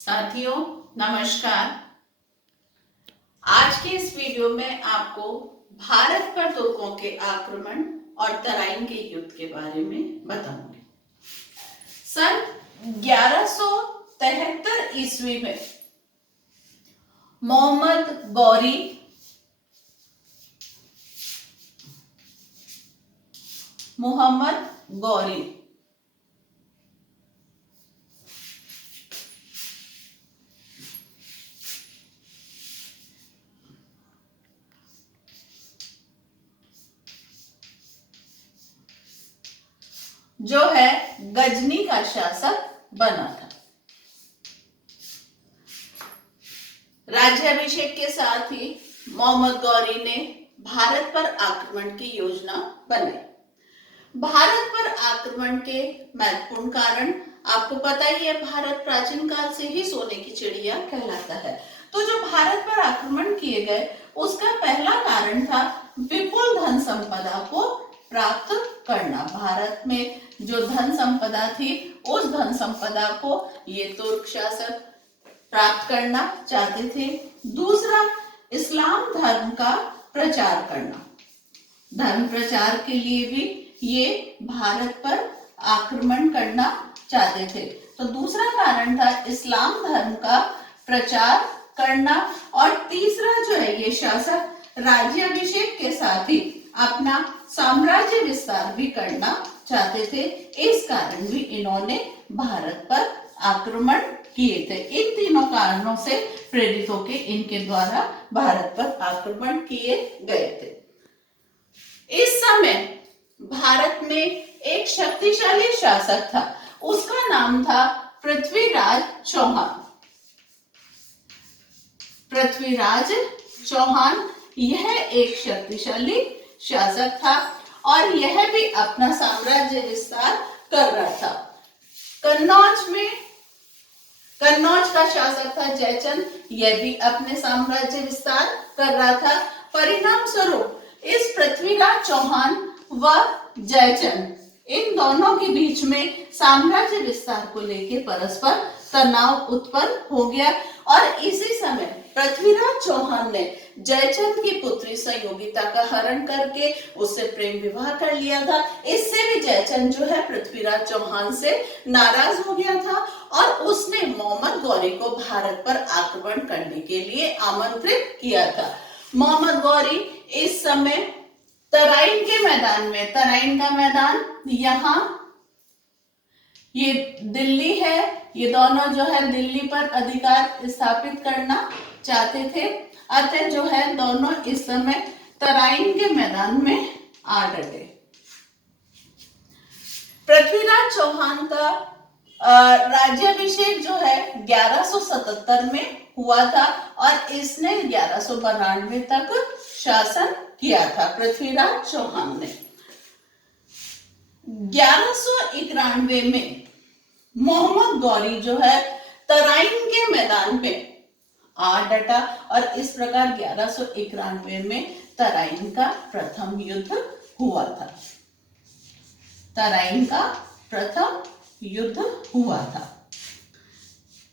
साथियों नमस्कार। आज के इस वीडियो में आपको भारत पर तुर्कों के आक्रमण और तराइन के युद्ध के बारे में बताऊंगी। सन 1173 ईस्वी में मोहम्मद गौरी जो है गजनी का शासक बना था। राज्याभिषेक के साथ ही मोहम्मद गौरी ने भारत पर आक्रमण की योजना बनाई। भारत पर आक्रमण के महत्वपूर्ण कारण आपको पता ही है, भारत प्राचीन काल से ही सोने की चिड़िया कहलाता है। तो जो भारत पर आक्रमण किए गए उसका पहला कारण था विपुल धन संपदा को प्राप्त करना। भारत में जो धन संपदा थी उस धन संपदा को ये तुर्क शासक प्राप्त करना चाहते थे। दूसरा, इस्लाम धर्म का प्रचार करना। धर्म प्रचार के लिए भी ये भारत पर आक्रमण करना चाहते थे। तो दूसरा कारण था इस्लाम धर्म का प्रचार करना। और तीसरा जो है, ये शासक राज्याभिषेक के साथ ही अपना साम्राज्य विस्तार भी करना चाहते थे। इस कारण भी इन्होंने भारत पर आक्रमण किए थे। इन तीनों कारणों से प्रेरित होकर इनके द्वारा भारत पर आक्रमण किए गए थे। इस समय भारत में एक शक्तिशाली शासक था, उसका नाम था पृथ्वीराज चौहान। पृथ्वीराज चौहान यह एक शक्तिशाली शासक था और यह भी अपना साम्राज्य विस्तार कर रहा था। कन्नौज का शासक था जयचंद, यह भी अपने साम्राज्य विस्तार कर रहा था। परिणाम स्वरूप इस पृथ्वीराज चौहान व जयचंद, इन दोनों के बीच में साम्राज्य विस्तार को लेकर परस्पर तनाव उत्पन्न हो गया और इसी समय पृथ्वीराज चौहान ने जयचंद की पुत्री संयोगिता का हरण करके उससे प्रेम विवाह कर लिया था। इससे भी जयचंद जो है पृथ्वीराज चौहान से नाराज हो गया था और उसने मोहम्मद गौरी को भारत पर आक्रमण करने के लिए आमंत्रित किया था। मोहम्मद गौरी इस समय तराइन के मैदान में, तराइन का मैदान यहाँ ये दिल्ली है, ये दोनों जो है दिल्ली पर अधिकार स्थापित करना चाहते थे। अतः जो है दोनों इस समय तराइन के मैदान में आ डटे। पृथ्वीराज चौहान का राज्याभिषेक जो है 1177 में हुआ था और इसने 1192 तक शासन किया था पृथ्वीराज चौहान ने। 1191 में मोहम्मद गौरी जो है तराइन के मैदान में आ डटा और इस प्रकार 1191 में तराइन का प्रथम युद्ध हुआ था। तराइन का प्रथम युद्ध हुआ था।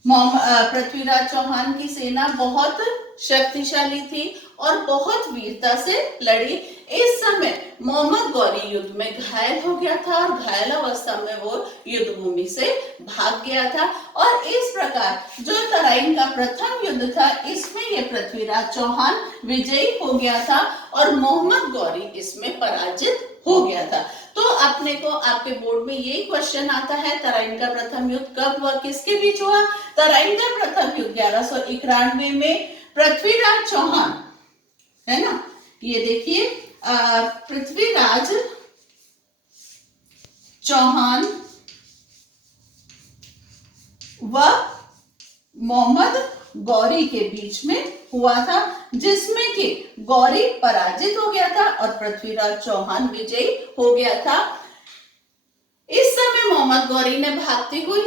पृथ्वीराज चौहान की सेना बहुत शक्तिशाली थी और बहुत वीरता से लड़ी। इस समय मोहम्मद गौरी युद्ध में घायल हो गया था और घायल अवस्था में वो युद्ध भूमि से भाग गया था और इस प्रकार जो तराइन का प्रथम युद्ध था इसमें ये पृथ्वीराज चौहान विजयी हो गया था और मोहम्मद गौरी इसमें पराजित हो गया था। तो अपने को आपके बोर्ड में यही क्वेश्चन आता है, तराइन का प्रथम युद्ध कब व किसके बीच हुआ? तराइन का प्रथम युद्ध 1191 में पृथ्वीराज चौहान, है ना, ये देखिए पृथ्वीराज चौहान व मोहम्मद गौरी के बीच में हुआ था, जिसमें कि गौरी पराजित हो गया था और पृथ्वीराज चौहान विजयी हो गया था। इस समय मोहम्मद गौरी ने भागती हुई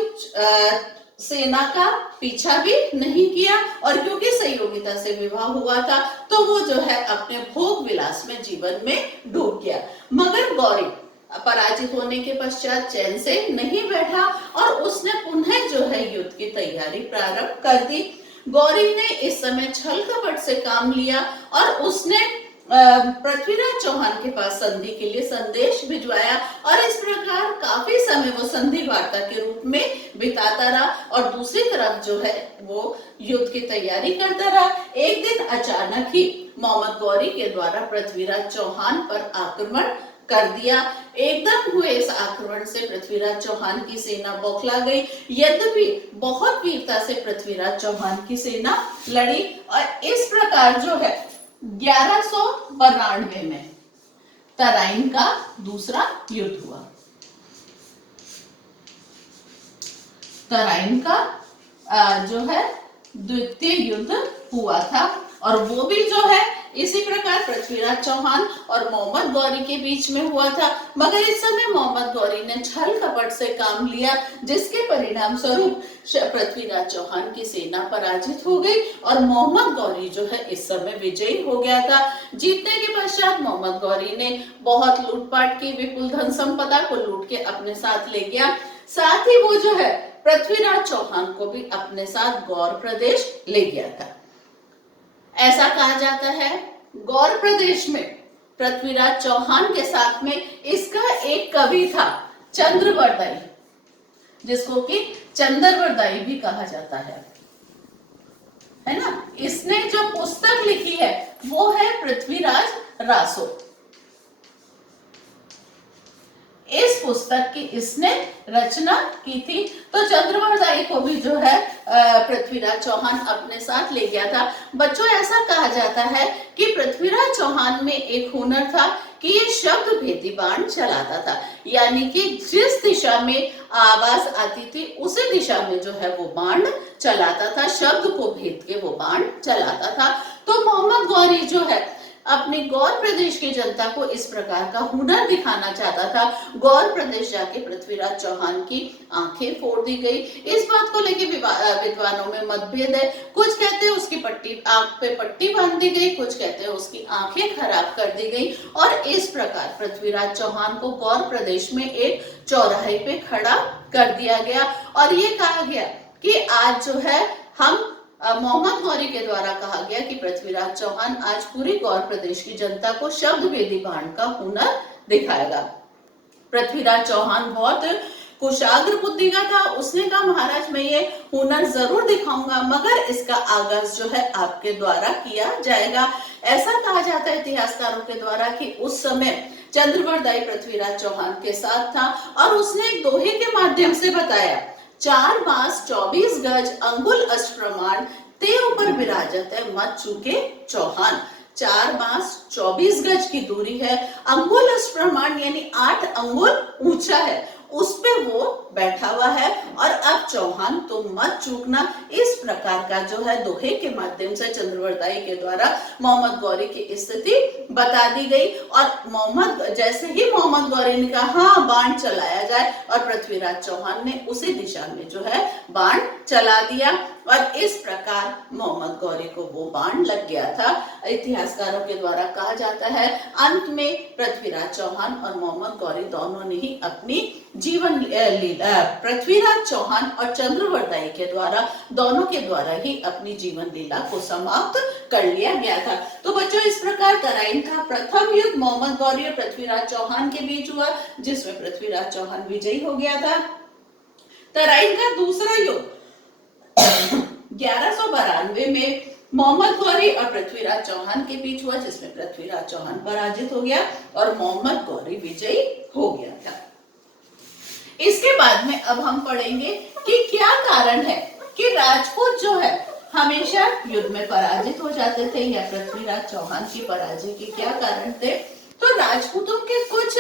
सेना का पीछा भी नहीं किया और क्योंकि संयोगिता से विवाह हुआ था तो वो जो है अपने भोग विलास में जीवन में डूब गया। मगर गौरी पराजित होने के पश्चात चैन से नहीं बैठा और उसने पुनः जो है युद्ध की तैयारी प्रारंभ कर दी। गौरी ने इस समय छल कपट से काम लिया और उसने पृथ्वीराज चौहान के पास संधि के लिए संदेश भिजवाया और इस प्रकार काफी समय वो संधि वार्ता के रूप में बिताता रहा और दूसरी तरफ जो है वो युद्ध की तैयारी करता रहा। एक दिन अचानक ही मोहम्मद गौरी के द्वारा पृथ्वीराज चौहान पर आक्रमण कर दिया। एकदम हुए इस आक्रमण से पृथ्वीराज चौहान की सेना बौखला गई। यद्यपि बहुत वीरता से पृथ्वीराज चौहान की सेना लड़ी और इस प्रकार जो है 1192 में तराइन का दूसरा युद्ध हुआ। तराइन का जो है द्वितीय युद्ध हुआ था और वो भी जो है इसी प्रकार पृथ्वीराज चौहान और मोहम्मद गौरी के बीच में हुआ था। मगर इस समय मोहम्मद गौरी ने छल कपट से काम लिया, जिसके परिणाम स्वरूप पृथ्वीराज चौहान की सेना पराजित हो गई और मोहम्मद गौरी जो है इस समय विजयी हो गया था। जीतने के पश्चात मोहम्मद गौरी ने बहुत लूटपाट की, विपुल धन संपदा को लूट के अपने साथ ले गया। साथ ही वो जो है पृथ्वीराज चौहान को भी अपने साथ गौर प्रदेश ले गया था। ऐसा कहा जाता है गौर प्रदेश में पृथ्वीराज चौहान के साथ में इसका एक कवि था चंद्रवरदाई, जिसको कि चंद्रवरदाई भी कहा जाता है ना। इसने जो पुस्तक लिखी है वो है पृथ्वीराज रासो। इस पुस्तक की इसने रचना की थी। तो चंद्रवरदाई को भी जो है पृथ्वीराज चौहान अपने साथ ले गया था। बच्चों, ऐसा कहा जाता है कि पृथ्वीराज चौहान में एक हुनर था कि ये शब्द भेदी बाण चलाता था, यानी कि जिस दिशा में आवाज आती थी उसी दिशा में जो है वो बाण चलाता था, शब्द को भेद के वो बाण चलाता था। तो मोहम्मद गौरी जो है अपने गौर प्रदेश की जनता को इस प्रकार का हुनर दिखाना चाहता था। गौर प्रदेश जाके पृथ्वीराज चौहान की आंखें फोड़ दी गई। इस बात को लेके विद्वानों में मतभेद है। कुछ कहते हैं उसकी आंख पे पट्टी बांध दी गई, कुछ कहते हैं उसकी आंखें खराब कर दी गई और इस प्रकार पृथ्वीराज चौहान को गौर प्रदेश में एक चौराहे पे खड़ा कर दिया गया और ये कहा गया कि आज जो है हम मोहम्मद गौरी के द्वारा कहा गया कि पृथ्वीराज चौहान आज पूरी गौर प्रदेश की जनता को शब्द भेदी बाण का हुनर दिखाएगा। पृथ्वीराज चौहान बहुत कुशाग्र बुद्धि का था। उसने कहा महाराज मैं ये हुनर जरूर दिखाऊंगा, मगर इसका आगाज जो है आपके द्वारा किया जाएगा। ऐसा कहा जाता है इतिहासकारों के द्वारा कि उस समय चंद्रवरदाई पृथ्वीराज चौहान के साथ था और उसने एक दोहे के माध्यम से बताया, 4 बांस 24 गज अंगुल अष्ट प्रमाण ते ऊपर विराजत है मत चूके चौहान। 4 बांस 24 गज की दूरी है, अंगुल अष्ट प्रमाण यानी 8 अंगुल ऊंचा है, उस पे वो बैठा हुआ है और अब चौहान तुम मत चूकना। इस प्रकार का जो है दोहे के माध्यम से चंद्रवरदाई के द्वारा मोहम्मद गौरी की स्थिति बता दी गई और जैसे ही मोहम्मद गौरी ने कहा हाँ बाण चलाया जाए और पृथ्वीराज चौहान ने उसी दिशा में जो है बाण चला दिया और इस प्रकार मोहम्मद गौरी को वो बाण लग गया था। इतिहासकारों के द्वारा कहा जाता है अंत में पृथ्वीराज चौहान और मोहम्मद गौरी दोनों ने ही अपनी जीवन पृथ्वीराज चौहान और चंद्रवरदाई के द्वारा दोनों के द्वारा ही अपनी जीवन लीला को समाप्त कर लिया गया था। तो बच्चों इस प्रकार तराइन का प्रथम युद्ध मोहम्मद गौरी और पृथ्वीराज चौहान के बीच हुआ, जिसमें पृथ्वीराज चौहान विजयी हो गया था। तराइन का दूसरा युद्ध 1192 में मोहम्मद गौरी और पृथ्वीराज चौहान के बीच हुआ, जिसमें पृथ्वीराज चौहान पराजित हो गया और मोहम्मद गौरी विजयी हो गया था। इसके बाद में अब हम पढ़ेंगे कि क्या कारण है कि राजपूत जो है हमेशा युद्ध में पराजित हो जाते थे या पृथ्वीराज चौहान की पराजय के क्या कारण थे। तो राजपूतों के कुछ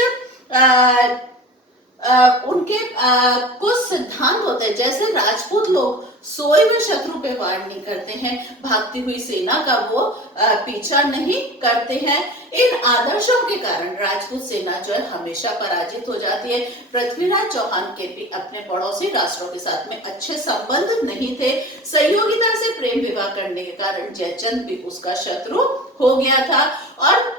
कुछ सिद्धांत होते हैं। जैसे राजपूत लोग सोए हुए शत्रु पे वार नहीं करते हैं, भागती हुई सेना का वो पीछा नहीं करते हैं। इन आदर्शों के कारण राजपूत सेना जो है हमेशा पराजित हो जाती है। पृथ्वीराज चौहान के भी अपने पड़ोसी राष्ट्रों के साथ में अच्छे संबंध नहीं थे। सहयोगिता से प्रेम विवाह करने के कारण जयचंद भी उसका शत्रु हो गया था और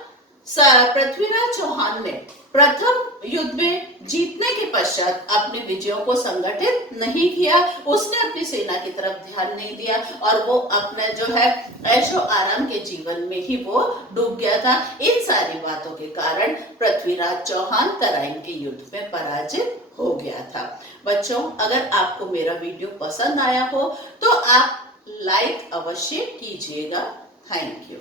पृथ्वीराज चौहान ने प्रथम युद्ध में जीतने के पश्चात अपने विजयों को संगठित नहीं किया, उसने अपनी सेना की तरफ ध्यान नहीं दिया और वो अपने जो है ऐशो आराम के जीवन में ही वो डूब गया था। इन सारी बातों के कारण पृथ्वीराज चौहान तराइन के युद्ध में पराजित हो गया था। बच्चों, अगर आपको मेरा वीडियो पसंद आया हो तो आप लाइक अवश्य कीजिएगा। Thank you.